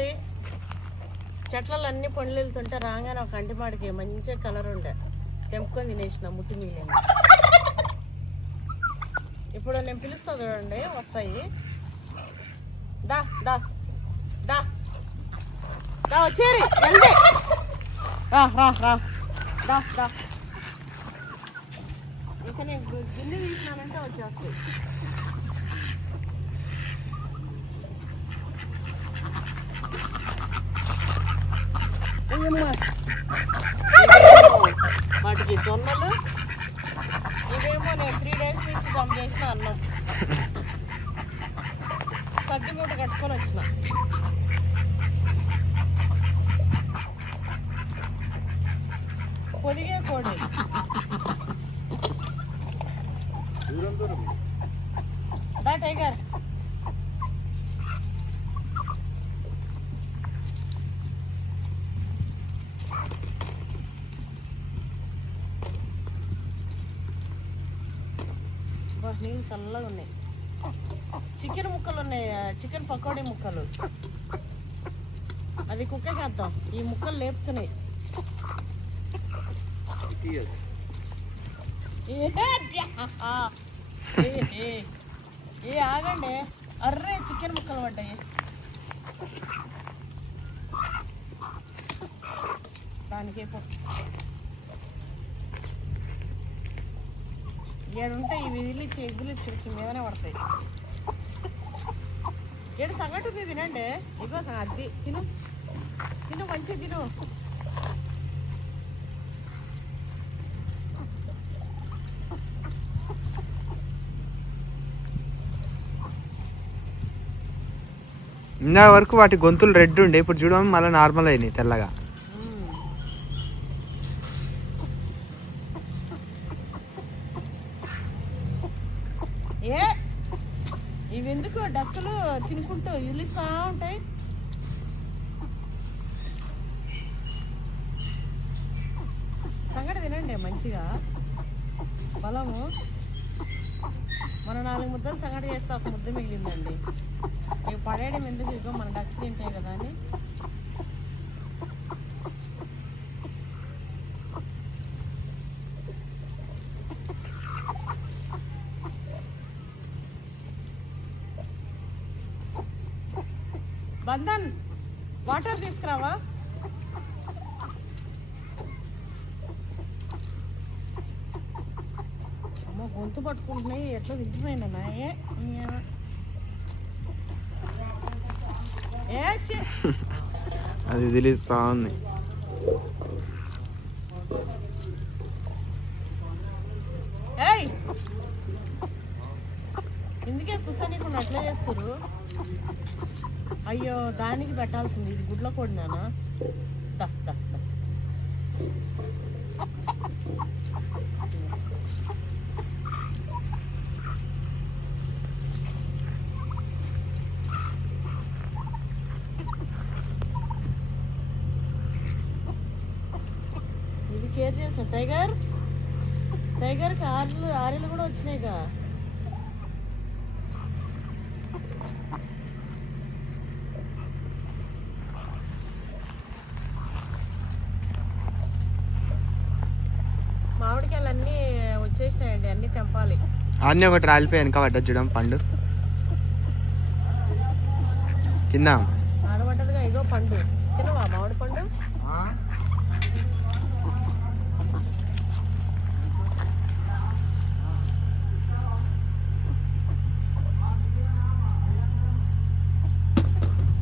ఉంది. చెట్లలో అన్ని పండ్లు వెళ్తుంటే రాగానే ఒక అంటిమాడికి మంచిగా కలర్ ఉండే తెంపుకొని తినేసిన ముట్టి మిగిలిన. ఇప్పుడు నేను పిలుస్తా చూడండి, వస్తాయి. దా దా దా దా వచ్చేరి అంతే. రా రా రా దా దా. ఇక నేను గిన్నె తీసినానంటే వచ్చేస్తాయి. వాటికి జొన్నలు, ఇవేమో నేను 3 days నుంచి జమ చేసిన అన్నం. సద్ది మూట కట్టుకొని వచ్చిన. పొదిగే కోడి. దా టైగర్. నీళ్ళు చల్లగా ఉన్నాయి. చికెన్ ముక్కలు ఉన్నాయి, చికెన్ పకోడీ ముక్కలు. అది కుక్కకేద్దాం. ఈ ముక్కలు లేపుతున్నాయి. ఏ ఆగండి, అర్రే చికెన్ ముక్కలు పడ్డాయి. దానికి ఏడుంటాయి ఇవి విదిలిచ్చి ఎగ్గులు చిరికి మీదనే పడతాయి. ఏడు సంగటి తినండి. ఇగో అది తిను తిను, మంచిగా తిను. ఇందా వరకు వాటి గొంతులు రెడ్ ఉండే, ఇప్పుడు చూడమని మళ్ళీ నార్మల్ అయినాయి తెల్లగా. ఏ ఇవి ఎందుకు డక్కులు తినుకుంటూ ఇల్లుస్తూ ఉంటాయి. సంగటి తినండి మంచిగా, బలము. మన 4 ముద్దలు సంగటి చేస్తే ఒక ముద్ద మిగిలిందండి. ఇవి పడేయడం ఎందుకు, ఇగో మన డక్స్ తింటాయి కదా అని. బంధన్ వాటర్ తీసుకురావా. అమ్మ గొంతు పట్టుకుంటున్నాయి, ఎట్లా తింటున్నాయినా. అది తెలిస్తా ఉంది. ఎందుకే కూర్చొని అట్లా చేస్తారు. అయ్యో దానికి పెట్టాల్సింది, ఇది గుడ్ల కొడినానా. ఇది కేర్ చేస్తాం. టైగర్ టైగర్కి ఆరెలు కూడా వచ్చినాయిగా. మామిడికాయలు అన్నీ వచ్చేసినాయండి, అన్నీ తెంపాలి. అన్నీ ఒకటి రాలిపోయి వెనక పడ్డది చూడం పండు కింద ఆడబడ్డదిగా. ఇగో పండు తినవా, మామిడి పండు.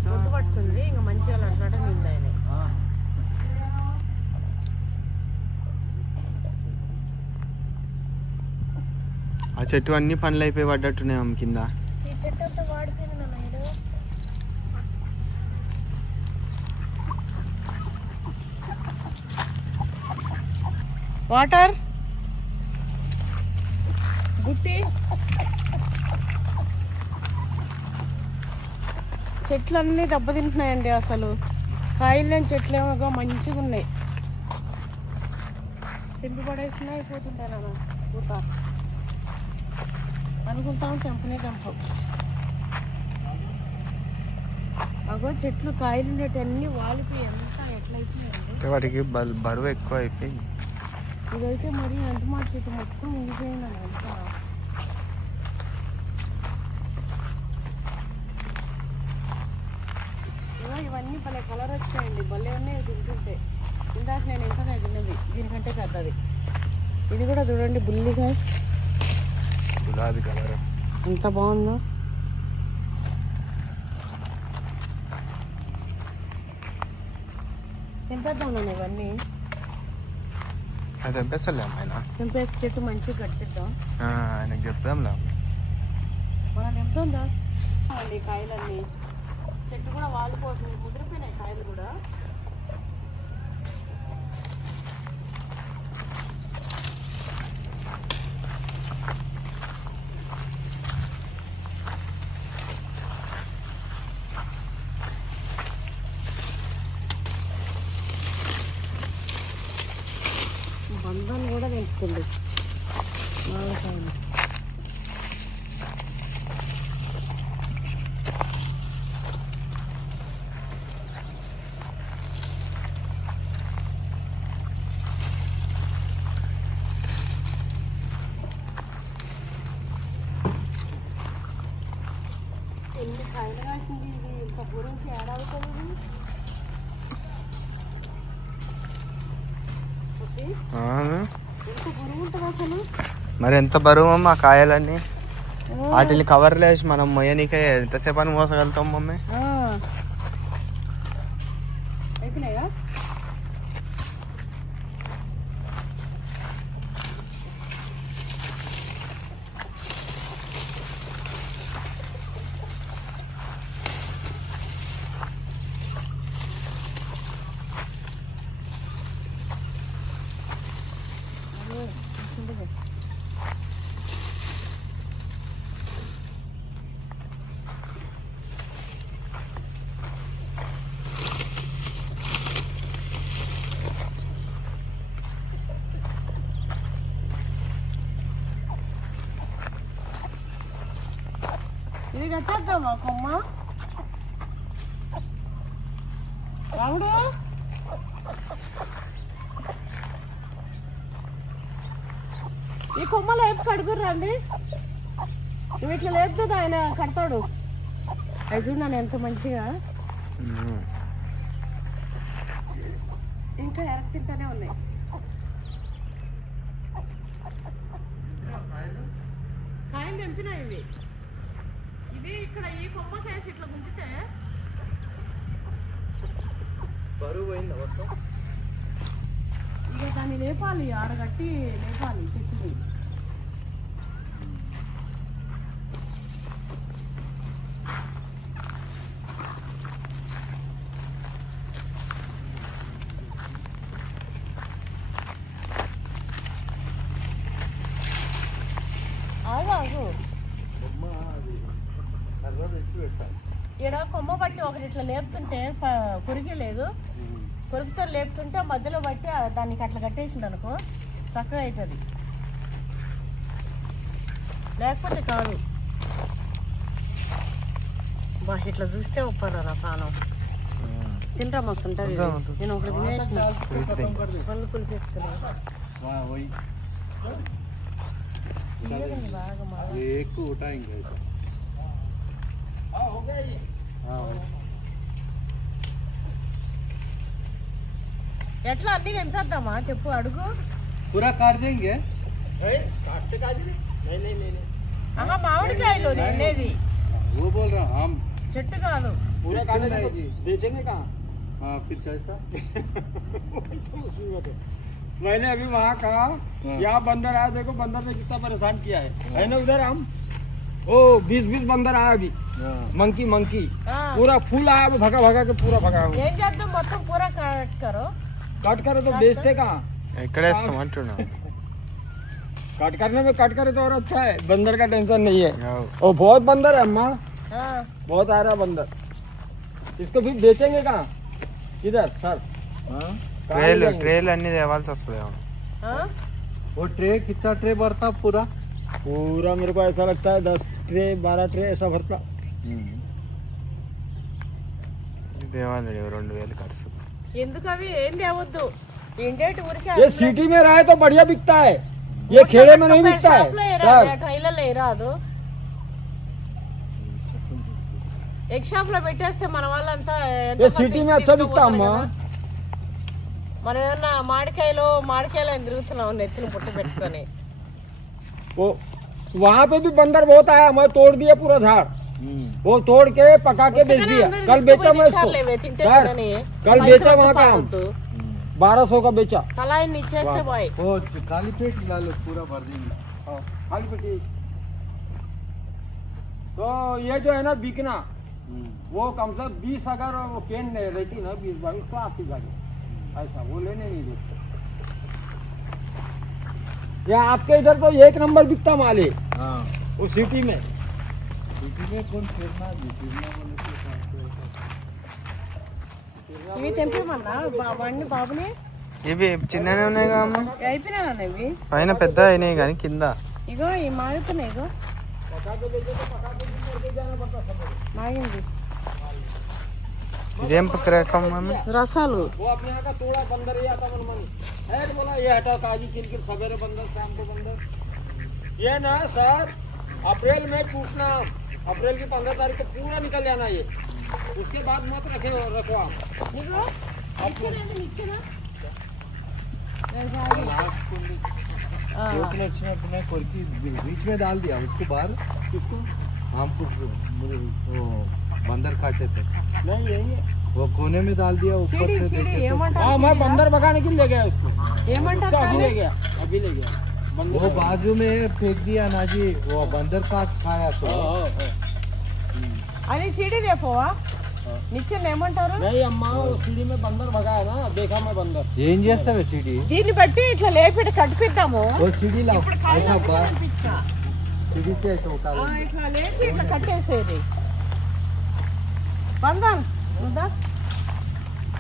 గొంతు పట్టుకుంది, ఇంకా మంచిగా అట్లా నిండా. ఆ చెట్టు అన్ని పండ్లు అయిపోయి పడ్డట్టున్నాయి అమ్మ కింద. ఈ చెట్టు అంతా వాడిపోయింది నాయుడు. వాటర్ గుట్టి. చెట్లన్నీ దెబ్బతింటున్నాయండి అసలు. కాయలు లేని చెట్లు ఏమో మంచిగా ఉన్నాయి. తెంపి పడేసినా అయిపోతుంటాయి నాన్న. పూత అనుకుంటాం, తెంపనే తెంపం. అగో చెట్లు కాయలు ఉండేటన్నీ వాలిపోయి ఎంత ఎట్లా అయిపోయాయండి. అంటే వాటికి బరువు ఎక్కువ అయిపోయి. ఇదైతే మరి ఎంత మాట చెట్టు మొత్తం ఉండిపోయిందని ఎంత. ఇవన్నీ భలే కలర్ వచ్చాయండి, భలే ఉన్నాయి తింటుంటే. ఇందాక నేను ఇంకా తిన్నది దీనికంటే పెద్దది. ఇది కూడా చూడండి బుల్లిగా గులాబీ కలర్ ఎంత బాగుందో. తెంపేద్దాం నన్ను ఇవన్నీ. అది తెంపేస్తలే ఆయన. తెంపేసి చెట్టు మంచిగా కట్టిద్దాం. ఆయనకి చెప్దాంలే. మనం తెంపుతుందా అండి కాయలన్నీ. చెట్టు కూడా వాలిపోతుంది, ముదిరిపోయినాయి కాయలు కూడా. బంధాన్ని కూడా తెంపుతుంది మామిడికాయలు. ఎన్ని కాయలు కాసింది ఇది, ఇంత గురించి ఏడావుతుంది ఎంత బరువు ఉంటుంది అసలు. మరి ఎంత బరువు అమ్మ ఆ కాయలన్నీ. వాటిని కవర్లో వేసి మనం మొయ్యనికే ఎంతసేపు అని మోసగలుగుతాం మమ్మీ. అయిపోయినాయా? ఇది కట్టేద్దామా కొమ్మ రాముడు? ఈ కొమ్మ లేపు కడుగుర్రండి. నువ్వు ఇట్లా లేపుతుంది ఆయన కడతాడు. అది చూడు ఎంత మంచిగా. ఇంకా ఎరక్ తింటానే ఉన్నాయి. కాయలు తెంపినాయి ఇవి. ఇది ఇక్కడ ఈ కొమ్మ కేసి ఇట్లా గుంజితే బరువు పోయిందా మొత్తం. ఇక దాన్ని లేపాలి, ఆడగట్టి లేపాలి చెట్టుని. ఆగు ఈడ కొమ్మ బట్టి ఒకటి ఇట్లా లేపుతుంటే కొరికి లేదు, కొరుకుతో లేపుతుంటే మధ్యలో బట్టి దానికి అట్లా కట్టేసిండు అనుకో చక్కగా అవుతుంది. లేకపోతే కాదు. బా ఇట్లా చూస్తే ఉప్పారా పానం తింటా మస్తుంటుంది. నేను ఒకటి తినేసిన పళ్ళు పులిపెత్తున్నా బాగా. ఎట్లా అన్ని తెంపేద్దామా చెప్పు, అడుగు. पूरा काट देंगे। మామిడికాయలు నేనేది वो बोल रहा हम చెట్టు కాదు. पूरा काटेंगे बेचेंगे कहाँ? हाँ फिर कैसा? मैंने अभी वहाँ कहा यहाँ बंदर आया, देखो बंदर ने कितना परेशान किया है ना उधर। हम ओ 20 बंदर आया अभी, मंकी मंकी पूरा फूल आया, अभी भगा भगा के पूरा भगा। ఏం చేద్దాం మొత్తం పూరా కట్ కరో. कट करे तो बेचते कहाँ? ఎక్కడేస్తాం అంటున్నా. कट करने में कट करे तो और अच्छा है, बंदर का टेंशन नहीं है। ओ बहुत बंदर है अम्मा, बहुत आ रहा बंदर। इसको फिर बेचेंगे कहाँ? किधर सर? ట్రేలు అన్ని తేవాల్సి వస్తుంది. वो ट्रे कितना ट्रे भरता पूरा? पूरा मेरे को ऐसा लगता है 10 ट्रे 12 ट्रे ऐसा भरता। దేవాలి 2000 ఖర్చు. ఎందుకు అవి ఏం తేవద్దు, ఇండేటి ఊరికే ये सिटी में रहे तो बढ़िया बिकता है, ये खेड़े में नहीं बिकता है सर। ట్రైలర్లో రాదు. ఎగ్ షాప్ లో పెట్టేస్తే మన వాళ్ళంతా ఎంతో ये కొంత सिटी में ఇచ్చి अच्छा बिकता తీసుకుపోతారు अम्मा। కదా. మనం ఏమన్నా మామిడికాయలు అని తిరుగుతున్నాం నెత్తిన పుట్టు పెట్టుకొని. वो वहाँ पे भी बंदर बहुत आया, मैं तोड़ दिया पूरा झाड़, वो तोड़ के पका के बेच दिया। कल बेचा मैं इसको सर, कल बेचा वहाँ का आम 1200 का बेचा। తలా ఇన్ని ఇచ్చేస్తే బాయ్. वो खाली पेट ला लो, पूरा भर देंगे। खाली पेटी। तो ये जो है ना बिकना, वो कम से कम 20 अगर वो केन नहीं रहती ना 20-22 तो आती गाड़ी, ऐसा वो लेने नहीं देते। या आपके इधर तो एक नंबर बिकता माल है हाँ, वो सिटी में। सिटी में कौन फिरना बोले तो ఇవి తెంపేమన్నా వాడిని బాబుని ఇవి చిన్ననే ఉన్నాయి కదా అమ్మ. అయిపోయినా ఇవి పైన పెద్ద అయినాయి కానీ కింద ఇగో ఈ మాగుతున్నాయి. ఇగో మాగింది. ఇదేం రకం అమ్మ? రసాలు वो अपने यहाँ का थोड़ा बंदर ही आता मन मन है, बोला ये हटाओ काजी किलकिल, सवेरे बंदर शाम को बंदर। ये ना सर अप्रैल में टूटना, अप्रैल की 15 तारीख को पूरा निकल जाना ये, उसके बाद मत रखो आप। ఇగో लास्ट को अपने कोरकी बीच में डाल दिया, उसको बाहर किसको? आम को वो बंदर काटे थे, नहीं यही है। वो कोने में डाल दिया, ऊपर సిడి से సిడి देखे तो ఏమంటారు? हाँ मैं बंदर भगाने के लिए ले गया उसको, ఏమంటారు उसको अभी ले దాన్ని? गया, अभी ले गया बंदर। वो बाजू में फेंक दिया ना जी, वो बंदर काट खाया तो हाँ, हाँ, हाँ। అది సిడి రేపోవా నిచ్చెన ఏమంటారు? नहीं अम्मा वो सीढ़ी में बंदर भगाया ना, देखा मैं बंदर। ఏం చేస్తావే సిడి, దీన్ని బట్టి ఇట్లా లేపి కట్టిపిద్దాము. वो सीढ़ी लाओ, ఇప్పుడు ऐसा కాళ్ళు बाहर కనిపించిన सीढ़ी से ऐसा उतार ఇట్లా లేసి ఇట్లా కట్టేసేది. బంధన్ ఉందా?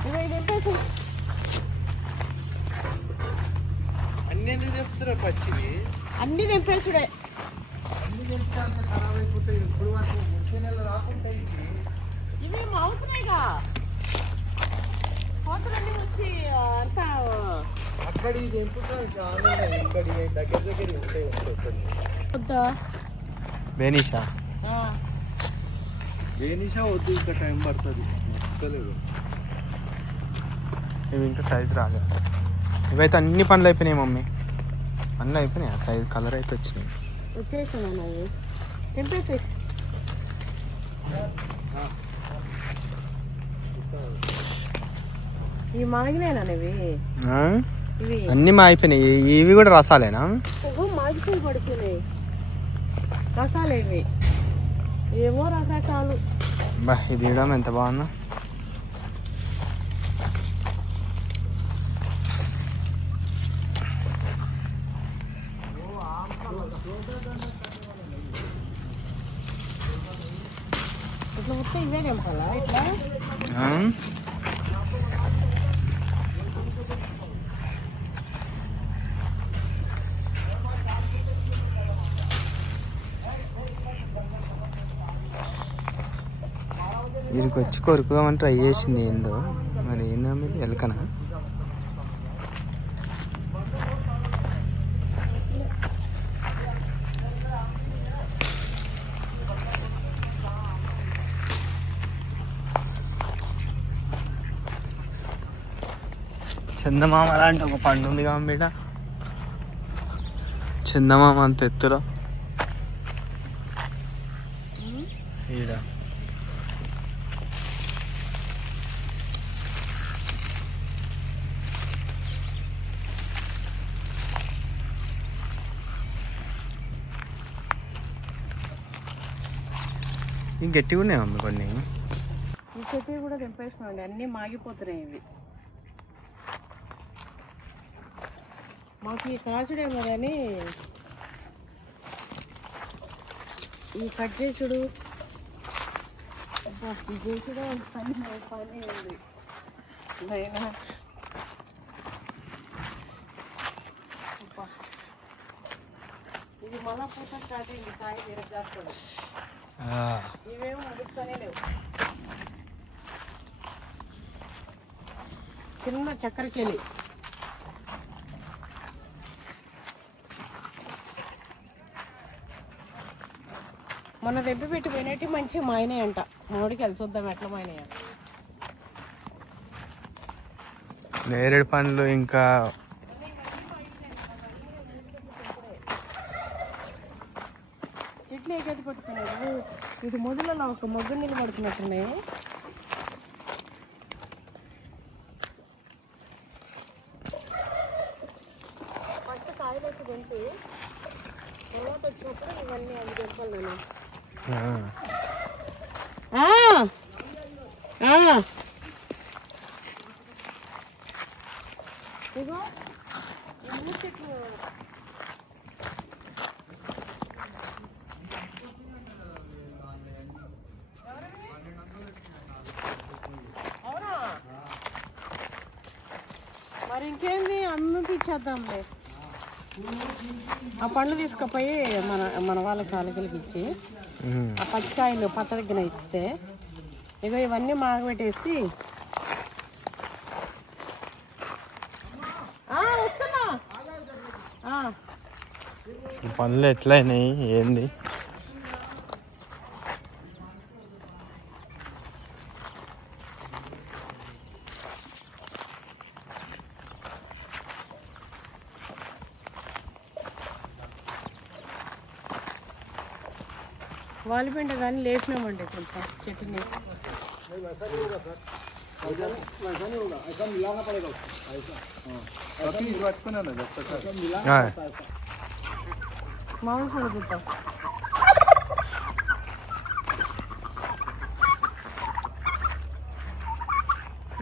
ఇగో ఇది ఎంపేసి అన్నీ చెప్తున్నా పచ్చివి, అన్ని నింపేసుడే. అన్ని చెప్తే అంత ఖరాబ్ అయిపోతాయి. ఇప్పుడు వరకు వచ్చే నెల రాకుంటాయి ఇవి. ఇవి అవుతున్నాయిగా కోతలన్నీ వచ్చి అంతా అక్కడ ఇది ఎంపుతా ఆనందం, ఇక్కడ దగ్గర దగ్గర ఉంటాయి వస్తుంది. వద్దా? బేనిషా దేనిషా వద్దు, ఇంకా టైం పడుతుంది, నచ్చలేదు. ఇవి ఇంకా సైజు రాలేదు. ఇవైతే అన్ని పనులు అయిపోయినాయి మమ్మీ, అన్నీ అయిపోయినాయి. ఆ సైజు కలర్ అయితే వచ్చినాయి. వచ్చేసాను అవి తెంపేసి. ఇవి మాగినాయినా ఇవి ఆ? ఇవి అన్నీ మా అయిపోయినాయి. ఇవి కూడా రసాలేనా? మాగిపోయి పడిపోయినాయి రసాలు ఇవి. ఏమో రకరకాలు. బా ఇది ఇవ్వడం ఎంత బాగుందో. ఇట్లా మొత్తం ఇవే నింపాలా ఇట్లా? ఆ? వీరికి వచ్చి కొరుకుదామని ట్రై చేసింది, ఏందో మరి ఏందో మీద ఎలకనా. చందమామ లాంటి ఒక పండు ఉంది కదా బిడ్డ, చందమామ అంత ఎత్తులో ఈడ. ఇంక గట్టిగా ఉన్నాయి మమ్మీ కొన్ని. ఈ చెట్టు కూడా తెంపేసినాండి, అన్నీ మాగిపోతున్నాయి ఇవి. మాకు ఈ కాచుడేమో కానీ ఈ కట్ చేసుడు ఈ చేసుడు పని పని ఉంది నైనా. ఇది మళ్ళా పూత స్టార్ట్ అయింది, కాయ విరగేస్తాడు. ఇవేమో ముడుస్తూనే లేవు. చిన్న చక్కెరకేళి. మొన్న దెబ్బ పెట్టి పోయినట్టు మంచిగా మాయినాయి అంట. మోడికి వెళ్ళి చూద్దాం ఎట్లా మాయినాయి. నేరేడు పండ్లు ఇంకా చెట్లు ఏకైతే పట్టుకున్నాయి. ఇది మొదలలో ఒక మొగ్గు నీళ్ళు పడుతున్నట్టున్నాయి. ఫస్ట్ కాయలు వచ్చి తింటూ తర్వాత వచ్చినప్పుడు ఇవన్నీ అవి చెప్పాలి నేను. ఇగో ఎన్ని చెట్లు అవునా? మరి ఇంకేంది అన్నంత ఇచ్చేద్దాంలే. ఆ పండ్లు తీసుకుపోయి మన వాళ్ళకి వాళ్ళకి ఇచ్చి ఆ పచ్చికాయలు పచ్చడిగిన ఇచ్చితే ఇక ఇవన్నీ మాగబెట్టేసి వస్తున్నా. పనులు ఎట్లయినాయి ఏంది? వాలిపిండ కానీ లేచినామండి కొంచెం చెట్టుని. మామూలు కూడా చూద్దాం.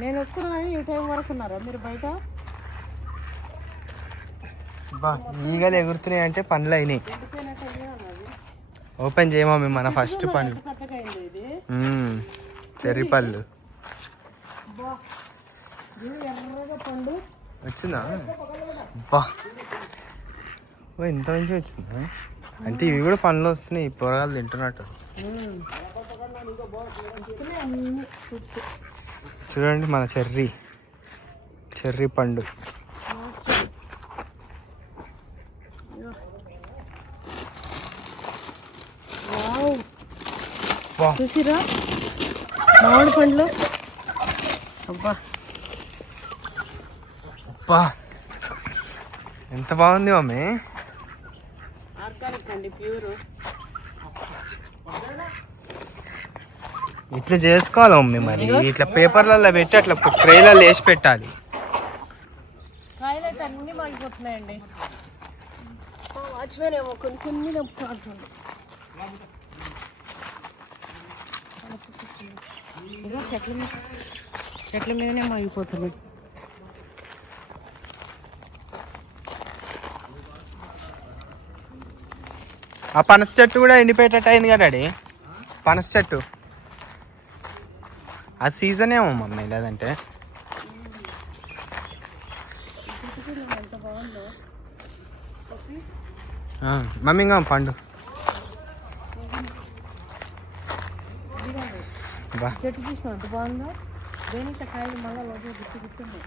నేను వస్తున్నా కానీ ఈ టైం వరకు ఉన్నారా మీరు బయట? ఈగలు ఎగురుతున్నాయి అంటే పండ్లు అయినాయి. ఓపెన్ చేయమమ్మీ మన ఫస్ట్ పండ్లు. చెర్రీ పళ్ళు వచ్చిందా? బా ఇంత మంచిగా వచ్చిందా? అంటే ఇవి కూడా పండ్లు వస్తున్నాయి. పొరగాలు తింటున్నట్టు. చూడండి మన చెర్రీ పండు. చూసిరా మామిడి పండ్లు. అబ్బా అబ్బా ఎంత బాగుంది మమ్మీ. ఆర్గానిక్ అండి, ప్యూర్. ఇట్లా చేసుకోవాలి మమ్మీ. మరి ఇట్లా పేపర్లలో పెట్టి అట్లా ట్రేలలో వేసి పెట్టాలి. కాయలు అయితే అన్నీ మాగిపోతున్నాయండి. వాచిపోయినేమో కొన్ని నొప్పుకుంటుంది. ఇదో చెట్ల మీదనే మాగిపోతున్నాయి. ఆ పనస చెట్టు కూడా ఎండిపోయేటట్టు అయింది కదా డాడీ. పనస చెట్టు అది సీజన్ ఏమో మమ్మీ. లేదంటే మమ్మీ ఇంకా పండు చెట్టు చూసిన ఎంత బాగుందో. దేనిష కాయలు మళ్ళీ లోపల గుర్తున్నాయి.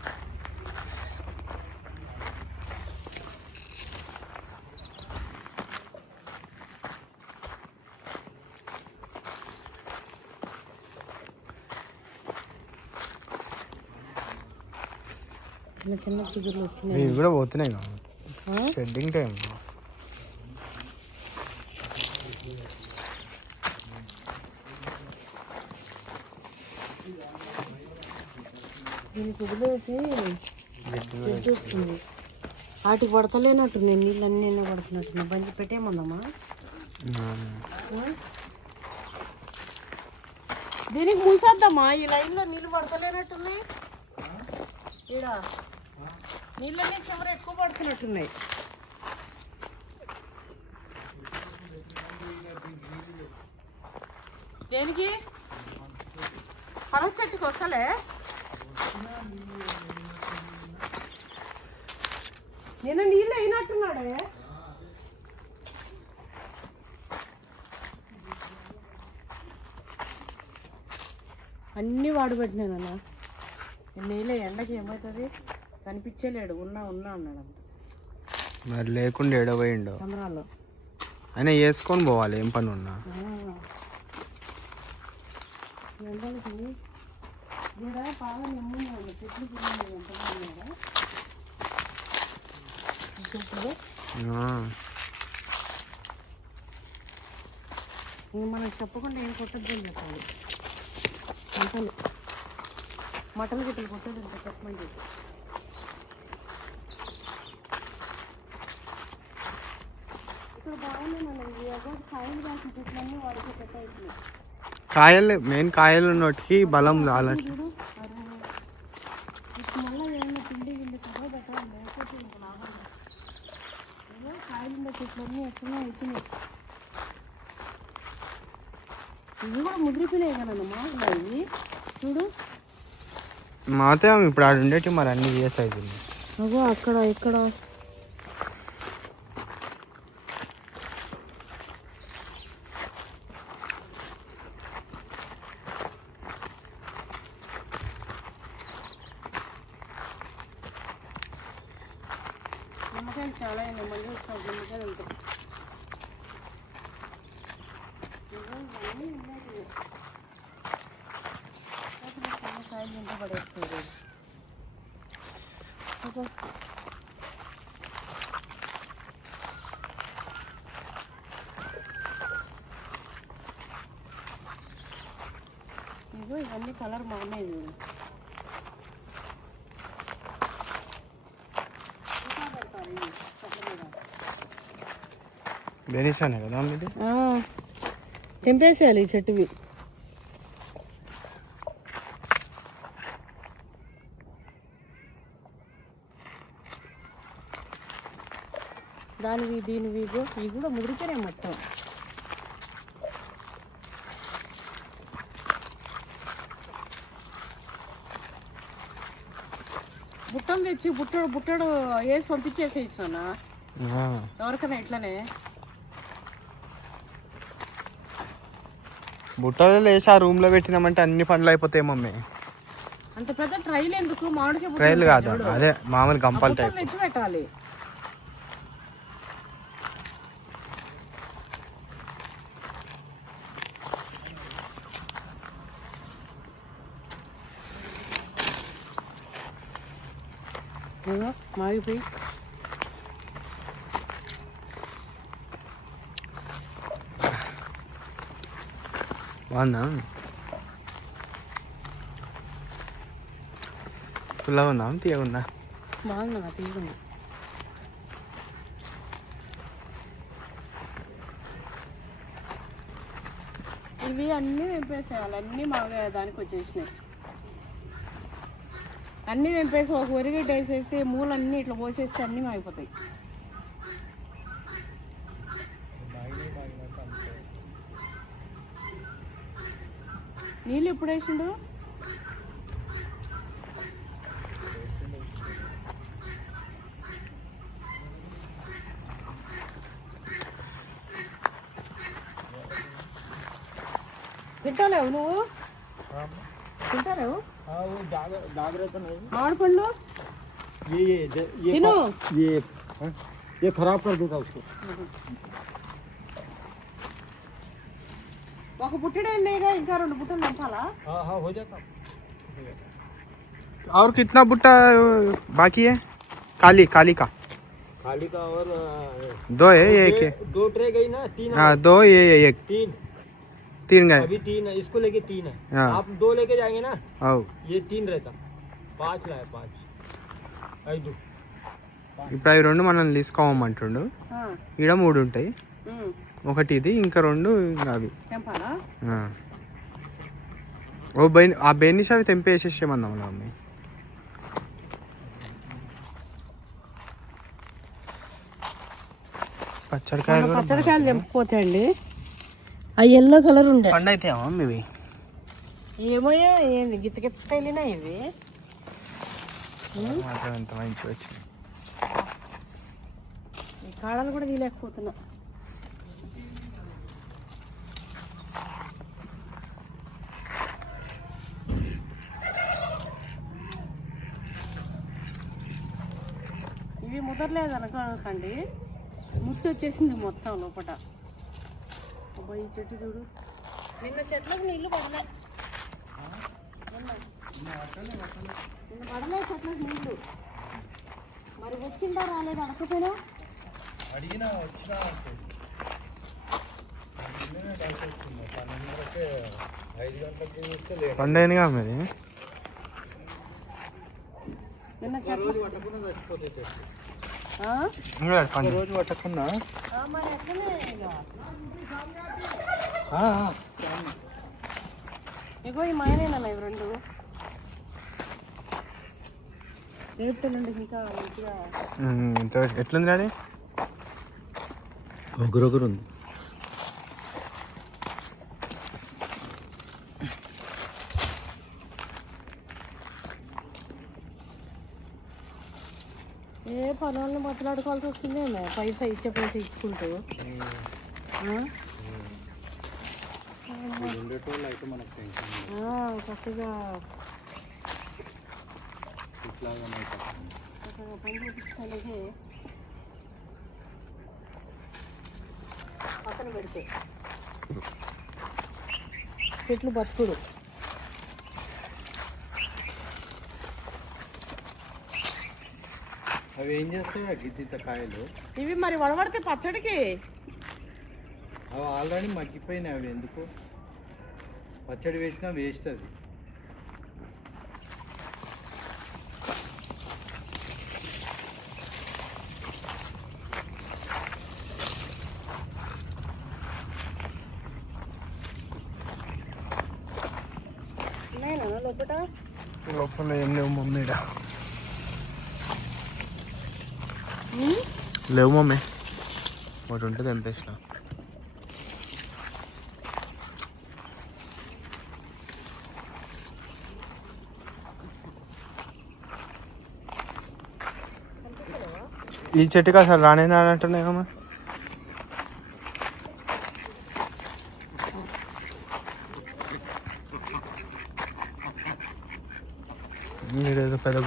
చిన్న చిగుర్లు వస్తున్నాయి. ఇవి కూడా పోతున్నాయి షెడ్డింగ్ టైం. దీనికి వదిలేసి వస్తుంది. వాటికి పడతలేనట్టు నీళ్ళన్నీ పడుతున్నట్టు. బండి పెట్టేమన్నామా? దీనికి మూసేద్దామా? ఈ లైన్లో నీళ్ళు పడతలేనట్టున్నాయి. ఈడ నీళ్ళన్నీ చివర ఎక్కువ పడుతున్నట్టున్నాయి. దేనికి? పనస చెట్టుకి వస్తలే. నేను నీళ్ళు అయినట్టున్నాడే. అన్నీ వాడబెట్టినానన్నా. నీళ్ళ ఎండకి ఏమవుతుంది కనిపించలేడు ఉన్నా అన్నాడు మరి లేకుండా ఏడపోయిండు చంద్రాల్లో. అయినా వేసుకొని పోవాలి ఏం పని ఉన్నా. ఎండలకి ఈడ బాగా నెమ్మున్నాడు చెట్లు తిన్నాడు చెట్లు ఇంక మనం చెప్పకుండా ఏం కొట్టద్దని చెప్పాలి. మటన్ గిట్టలు కొట్టదు ఇంకా చెప్పమని చెప్పి. ఇక్కడ బాగుంది మనం కాయలు కాసిన చెట్లన్నీ వాడికి సెట్ అవుతున్నాయి. కాయలు మెయిన్ కాయలు ఉన్నోటికి బలం చాలట్. మళ్ళీ ఏమన్నా పిండి గిండి సరే పెట్టాలి లేకపోతే ఇంకా లాభం ఏదో కాయలున్న చెట్లన్నీ ఎట్లనే అవుతున్నాయి. ఇవి కూడా ముదిరిపోయినాయి కదమ్మా ఇవి చూడు. మాతే ఇప్పుడు ఆడ ఉండేటి మరి అన్ని ఏ సైజు అగో అక్కడ ఇక్కడ నిమ్మకాయలు చాలా అయినాయి. మళ్ళీ వచ్చిన నిమ్మకాయలు ఉంటాయి. కాయలు తింటే పడేస్తుంది. ఇగో ఇవన్నీ కలర్ బాగున్నాయి చూడు. బెనిసానే కదా ఇది. తెంపేసేయాలి ఈ చెట్టువి. దానివి దీనివి ఇవి కూడా ముదిరిపోయినాయి మొత్తం. బుట్టలు తెచ్చి బుట్టడు వేసి పంపించేసి ఇచ్చానా ఎవరికైనా ఇట్లనే. బుట్టలో వేసి ఆ రూమ్ లో పెట్టినామంటే అన్ని పనులు అయిపోతాయి మమ్మీ. అంత పెద్ద ట్రైల్ ఎందుకు? మామిడికాయ ట్రైల్ కాదు అదే మామూలు గంపలు టైప్ తెచ్చి పెట్టాలి. మాగిపోయి బాగుందా? పుల్లగా ఉందా తీయగా ఉందా? బాగుందా తీయకుండా. ఇవి అన్నీ వెంపేసేయాలి. అన్నీ మాగా దానికి వచ్చేసినాయి. అన్నీ వెంపేసి ఒక ఒరిగడ్డ వేసేసి మూలన్నీ ఇట్లా పోసేస్తే అన్నీ అయిపోతాయి. నీళ్ళు ఎప్పుడు వేసిండు? తింటాలేవు నువ్వు? తింటాలేవు మామిడి పండు? తిను. ये खराब कर देगा उसको. ఒక బుట్టడే లేగా ఇంకా 2 బుట్టలు నింపాలా? हाँ हाँ हो जाता. और कितना बुट्टा बाकी है? काली का खाली का और 2 है ये एक है. 2 ट्रे गई ना 3. हाँ 2 ये एक 3 गए अभी 3 है. इसको लेके 3 है. हाँ. आप 2 लेके जाएंगे ना. आओ ये 3 रहता. 5 लाए 5 5. ఇప్పుడు అవి 2 మనం తీసుకోమంటుండు. ఈడ 3 ఉంటాయి. ఒకటి ఇది ఇంకా 2 ఇంకా అవి తెంపాలా? ఓ ఆ బెన్నిస్ అవి తెంపేసేసేమన్నాం మమ్మీ. పచ్చడికాయలు తెంపుకోతాయండి. ఆ ఎల్లో కలర్ ఉండే పండు అయితే ఇవి ఏమోయా ఏంది గిత్త గిత్త వెళ్ళినా ఇవి ఎంత మంచిగా వచ్చినాయి. ఈ కాడలు కూడా తీయలేకపోతున్నా. ఇవి ముదరలేదు అనుకోకండి, ముట్టు వచ్చేసింది మొత్తం లోపల. అబ్బా ఈ చెట్టు చూడు, నిన్న చెట్లకు నీళ్లు పడలే, నిన్న పడలే చెట్లకు నీళ్లు. మరి వచ్చిందా రాలేదు అడకపోయినా? అడిగినా వచ్చినా అంటే 5 గంటలకి చూస్తే లేదు. పండేదిగా మరి నిన్న రోజు పట్టకుండా చచ్చిపోతే చెట్టు. రోజు పట్టకుండా మరి అట్లనే ఇగో ఈ మాయనేనా ఇవి రెండు రేపుటండి ఇంకా మంచిగా. ఎట్లుంది డాడీ? ఒకరొకరు ఉంది. ఏ పనులను బతలాడుకోవాల్సి వస్తుంది, పైసా ఇచ్చే పైసా ఇచ్చుకుంటూ. ఉండేటోళ్ళు అయితే మనకు టెన్షన్ చక్కగా ఇట్లాగా పని చేయించుకోలేకే పక్కన పెడితే చెట్లు బతుకుడు. అవి ఏం చేస్తాయి గిద్దిత కాయలు? ఇవి మరి వడబడితే పచ్చడికి అవి ఆల్రెడీ మగ్గిపోయినాయి. అవి ఎందుకు పచ్చడి వేసినా వేస్ట్ అవి. లోపల ఏం లేవు మమ్మీ, లేవు మమ్మీ. ఒకటి ఉంటే తెంపేసిన. ఈ చెట్టుకి అసలు రానే రానట్టున్నాయి కమ్మా. వీడేదో పెద్ద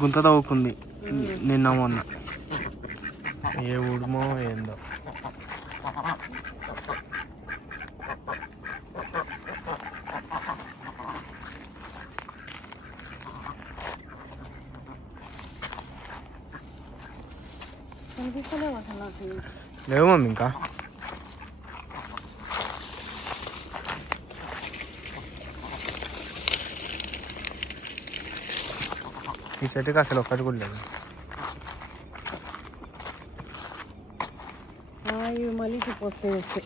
గుంత తవ్వుకుంది, నిన్న మొన్న. ఏ ఉడుమో ఏందో. లేవు మమ్మీ ఇంకా. ఈ చెట్టుకి అసలు ఒక్కటి కూడా లేదు. ఇవి మళ్ళీ చూపొస్తాయి వస్తే.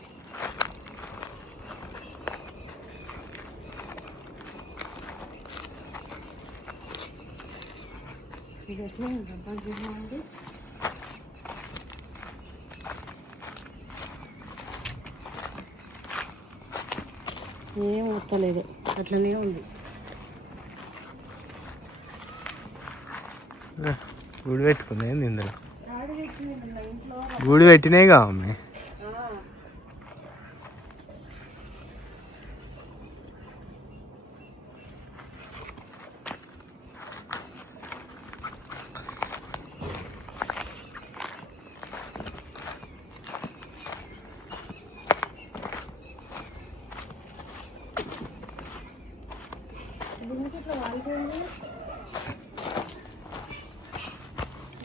ఇది ఎట్లా ఉంది? ఏం వస్తలేదు, అట్లనే ఉంది. గూడు పెట్టుకుంది ఏంది ఇందులో? గూడు పెట్టినాయిగా అమ్మాయి.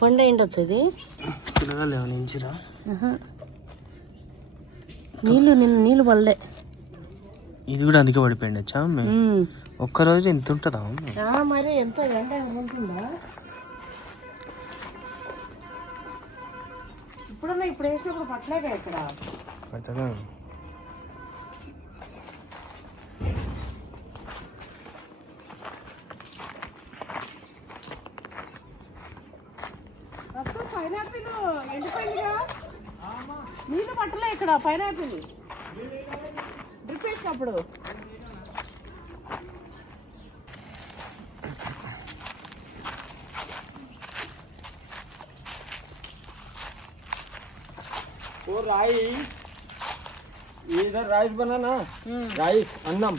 పండు అయిండొచ్చు ఇది. పిల్లగాలు నుంచిరా నీళ్ళు పడలే. ఇది కూడా అందుకే పడిపోయిండొచ్చా అమ్మాయి? ఒక్కరోజు ఎంత ఉంటుందా? మరి ఎంత ఎండ ఉంటుందా? ఇప్పుడు వేసినప్పుడు పట్టలేక ఇక్కడ పట్టగా. పైనాపిల్ ఎండిపోయిందిగా, నీళ్ళు పట్టలే ఇక్కడ. పైనాపిల్ డ్రిప్ వేసినప్పుడు वो राइस, इधर राइस बना ना, राइस अन्नम,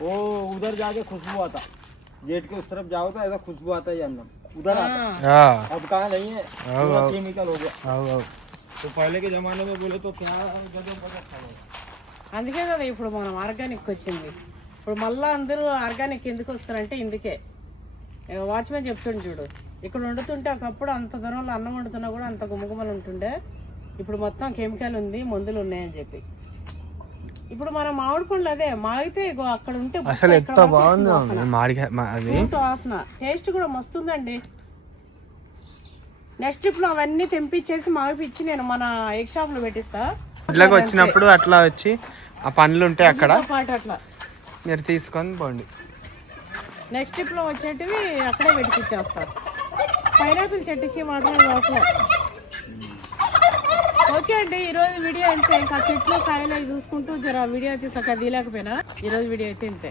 वो उधर जाके खुशबू आता, गेट के उस तरफ जाओ तो ऐसा खुशबू आता है अन्नम। उधर आता है। हाँ अब कहाँ नहीं है, आओ, पूरा आओ। केमिकल हो गया। आओ आओ तो पहले के जमाने में बोले तो क्या गजब गजब था। అందుకే కదా ఇప్పుడు మనం ఆర్గానిక్ వచ్చింది. ఇప్పుడు మళ్ళీ అందరూ ఆర్గానిక్ ఎందుకు వస్తారంటే ఇందుకే. వాచ్మెన్ చెప్తుండే చూడు, ఇక్కడ వండుతుంటే ఒకప్పుడు అంత దూరంలో అన్నం వండుతున్నా కూడా అంత గుమగుమలు ఉంటుండే, ఇప్పుడు మొత్తం కెమికల్ ఉంది, మందులు ఉన్నాయని చెప్పి. ఇప్పుడు మన మామిడి పండ్లు అదే మాగితే ఇగో అక్కడ ఉంటే అసలు ఎంత బాగుందో మామిడికాయ అది ఫ్రూట్ వాసన, టేస్ట్ కూడా మస్తుందండి. నెక్స్ట్ ట్రిప్లో అవన్నీ తెంపించేసి మాగిపిచ్చి నేను మన ఎగ్ షాప్లో పెట్టిస్తా. ఇళ్ళకి వచ్చినప్పుడు అట్లా వచ్చి ఆ పండ్లు ఉంటాయి అక్కడ పాటు అట్లా మీరు తీసుకొని పోండి. నెక్స్ట్ ట్రిప్లో వచ్చేటివి అక్కడే పెట్టించేస్తారు. పైనాపిల్ చెట్టుకి మాత్రం లోపల. ఓకే అండి, ఈరోజు వీడియో అంతే. ఇంకా చెట్లు కాయలు అవి చూసుకుంటూ జర వీడియో అయితే సగం తీయలేకపోయినా ఈరోజు వీడియో అయితే ఇంతే.